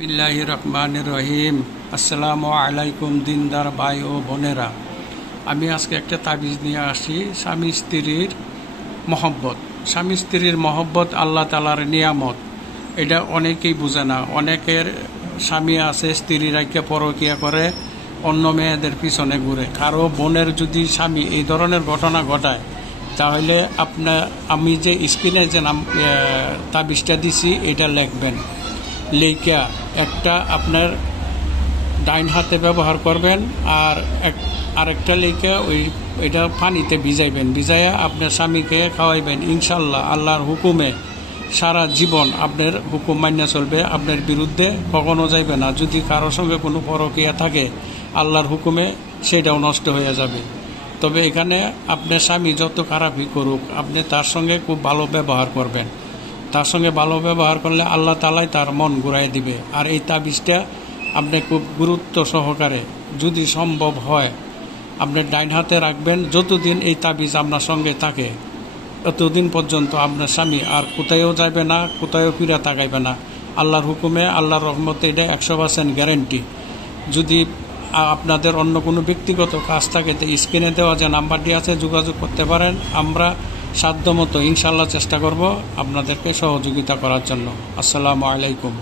বিসমিল্লাহির রহমানির রহিম। আসসালামু আলাইকুম দিনদার ভাই ও বোনেরা, আমি আজকে একটা তাবিজ নিয়ে আসি। স্বামী স্ত্রীর মহব্বত। স্বামী স্ত্রীর মহব্বত আল্লাহ তাআলার নিয়ামত। এটা অনেকেই বুঝে না। অনেকের স্বামী আছে, স্ত্রী রাইকে পরকিয়া করে, অন্য মেয়েদের পিছনে ঘুরে। কারো বোনের যদি স্বামী এই ধরনের ঘটনা ঘটায়, তাহলে আমি যে স্ক্রিনে যে তাবিজটা দিছি এটা লিখবেন। লেখা একটা আপনার ডাইন হাতে ব্যবহার করবেন, আর আরেকটা লেখা এটা পানিতে ভিজাইবেন। ভিজাইয়া আপনার স্বামীকে খাওয়াইবেন। ইনশাল্লাহ আল্লাহর হুকুমে সারা জীবন আপনার হুকুম মান্য চলবে, আপনার বিরুদ্ধে কখনো যাইবে না। যদি কারোর সঙ্গে কোনো পরকীয়া থাকে, আল্লাহর হুকুমে সেটাও নষ্ট হয়ে যাবে। তবে এখানে আপনার স্বামী যত খারাপই করুক, আপনি তার সঙ্গে খুব ভালো ব্যবহার করবেন। তার সঙ্গে ভালো ব্যবহার করলে আল্লাহ তাআলাই তার মন ঘুরাই দিবে। আর এই তাবিজটা আপনি খুব গুরুত্ব সহকারে, যদি সম্ভব হয়, আপনি ডাইন হাতে রাখবেন। যতদিন এই তাবিজ আপনার সঙ্গে থাকে, ততদিন পর্যন্ত আপনার স্বামী আর কোথায়ও যাবে না, কোথায়ও ফিরে তাকাইবে না। আল্লাহর হুকুমে, আল্লাহর রহমতে এটা 100% গ্যারেন্টি। যদি আপনাদের অন্য কোনো ব্যক্তিগত কাজ থাকে, তো স্ক্রিনে দেওয়া যে নাম্বারটি আছে যোগাযোগ করতে পারেন। আমরা সাধ্যমতো ইনশাল্লাহ চেষ্টা করব আপনাদেরকে সহযোগিতা করার জন্য। আসসালামু আলাইকুম।